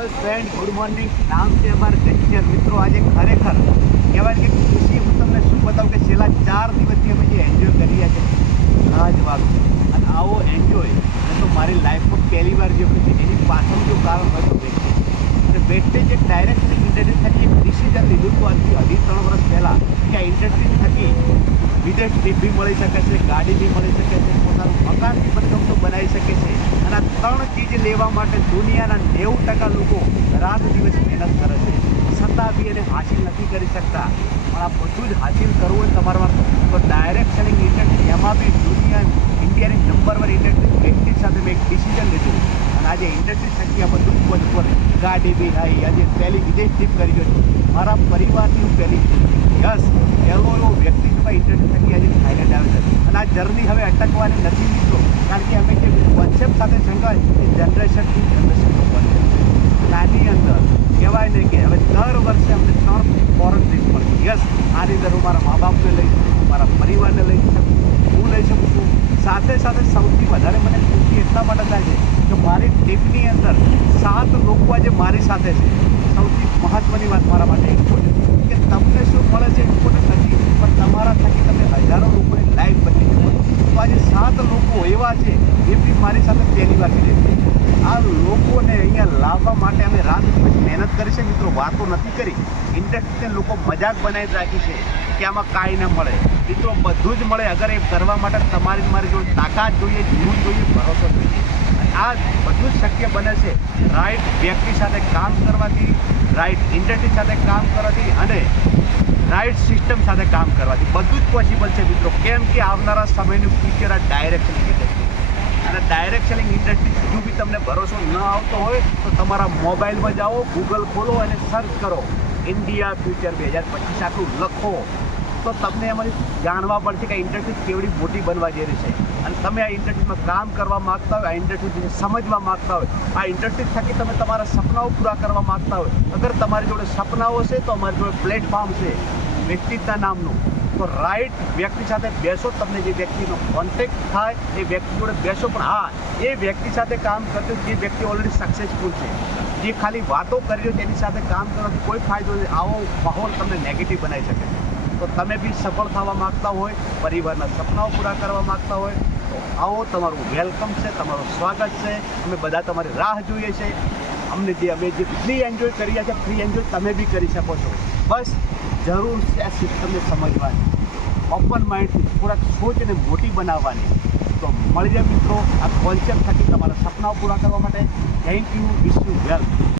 Hello friend, good morning. નામ છે અમારા ગજ્જર. મિત્રો આજે ખરેખર કહેવાય કે ખુશી હું તમને શું બતાવું કે છેલ્લા 4 દિવસથી અમે જે એન્જોય કરી રહ્યા છે લાજવાબ છે. અને આવો એન્જોય મેં તો મારી લાઈફમાં પહેલી વાર જે છે એની પાછળ જો કારણ હોય તો બેટે જે ડાયરેક્ટલી ઇન્ડસ્ટ્રી થકી એક ડિસિઝન લીધું હતું આજથી 2.5-3 વર્ષ પહેલાં કે આ ઇન્ડસ્ટ્રી થકી વિદેશ ટ્રીપ બી મળી શકે છે, ગાડી બી મળી શકે છે, પોતાનું મકાન બી બધું બનાવી શકે છે. અને આ 3 ચીજ લેવા માટે દુનિયાના 90% લોકો રાત દિવસ મહેનત કરે છે, છતાં બી એને હાસિલ નથી કરી શકતા. પણ આ બધું જ હાસિલ કરવું હોય તમારા તો ડાયરેક્ટ સેલિંગ ઇન્ડસ્ટ્રી, એમાં બી ઇન્ડિયાની નંબર 1 ઇન્ડસ્ટ્રી વ્યક્તિ સાથે મેં એક ડિસિઝન લીધું. અને આજે ઇન્ડસ્ટ્રી થકી આ બધું જ ઉપર ગાડી બી આવી, આજે પહેલી વિદેશ ટ્રીપ કરી ગયો છું. મારા પરિવારની હું પહેલી યસ એવો એવો વ્યક્તિ ઇન્ડસ્ટ્રી થકી આજે થાઈલેન્ડ આવે છે. અને આ જર્ની હવે અટકવાની નથી મિત્રો, કારણ કે અમે જે કોન્સેપ્ટ સાથે સંકળાય એ જનરેશન ટુ જનરેશનનો કોન્સેપ્ટ છે. અને આની અંદર કહેવાય ને કે હવે દર વર્ષે અમને 3 ફોરેન ટ્રીપ મળશે. યસ, આની અંદર હું મારા મા બાપને લઈ શકું, મારા પરિવારને લઈ શકું, હું લઈ શકું છું. સાથે સાથે સૌથી વધારે મને ખુશી એટલા માટે થાય છે કે મારી ટીમની અંદર 7 લોકો આજે મારી સાથે છે. સૌથી મહત્ત્વની વાત મારા માટે ઇમ્પોર્ટન્ટ કે તમને શું મળે છે ઇમ્પોર્ટન્ટ નથી, પણ તમારા થકી તમે હજારો લોકોની લાઈફ બદલી શકો. તો આજે 7 લોકો એવા છે એ બી મારી સાથે પહેલી વાર કરી છે. આ લોકોને અહીંયા લાવવા માટે અમે રાત દિવસ મહેનત કરી છે મિત્રો, વાતો નથી કરી. ઇન્ડસ્ટ્રીને લોકો મજાક બનાવી રાખી છે કે આમાં કાંઈ ન મળે. મિત્રો બધું જ મળે, અગર એ કરવા માટે તમારી મારી જોડે તાકાત જોઈએ, જીવન જોઈએ, ભરોસો જોઈએ. આ બધું જ શક્ય બને છે રાઈટ વ્યક્તિ સાથે કામ કરવાથી, રાઈટ ઇન્ડસ્ટ્રી સાથે કામ કરવાથી અને રાઈટ સિસ્ટમ સાથે કામ કરવાથી બધું જ પોસિબલ છે મિત્રો. કેમ કે આવનારા સમયનું ફ્યુચર આ ડાયરેક્ટ સેલિંગ ઇન્ડસ્ટ્રી અને ડાયરેક્ટ સેલિંગ ઇન્ડસ્ટ્રી હજુ બી તમને ભરોસો ન આવતો હોય તો તમારા મોબાઈલમાં જાઓ, ગૂગલ ખોલો અને સર્ચ કરો ઇન્ડિયા ફ્યુચર 2025 આટલું લખો તો તમને એમાંથી જાણવા પડશે કે આ ઇન્ડસ્ટ્રી કેવડી મોટી બનવા જઈ રહી છે. અને તમે આ ઇન્ડસ્ટ્રીમાં કામ કરવા માગતા હોય, આ ઇન્ડસ્ટ્રી સમજવા માગતા હોય, આ ઇન્ડસ્ટ્રી થકી તમે તમારા સપનાઓ પૂરા કરવા માગતા હોય, અગર તમારી જોડે સપનાઓ છે તો અમારી જોડે પ્લેટફોર્મ છે વ્યક્તિત્વ નામનું. તો રાઈટ વ્યક્તિ સાથે બેસો, તમને જે વ્યક્તિનો કોન્ટેક્ટ થાય એ વ્યક્તિ જોડે બેસો. પણ હા, એ વ્યક્તિ સાથે કામ કરજો જે વ્યક્તિ ઓલરેડી સક્સેસફુલ છે. જે ખાલી વાતો કરી રહ્યો તેની સાથે કામ કરવાથી કોઈ ફાયદો નથી. આવો માહોલ તમને નેગેટિવ બનાવી શકે છે. તો તમે બી સફળ થવા માગતા હોય, પરિવારના સપનાઓ પૂરા કરવા માગતા હોય તો આવો, તમારું વેલકમ છે, તમારું સ્વાગત છે. અમે બધા તમારી રાહ જોઈએ છે. અમે જે ફ્રી એન્જોય કરી રહ્યા છે, ફ્રી એન્જોય તમે બી કરી શકો છો. બસ જરૂર છે આ સિસ્ટમને સમજવાની, ઓપન માઇન્ડથી થોડાક સોચને મોટી બનાવવાની. તો મળી જાય મિત્રો આ કોન્સેપ્ટ થકી તમારા સપનાઓ પૂરા કરવા માટે. Thank you, wish you well.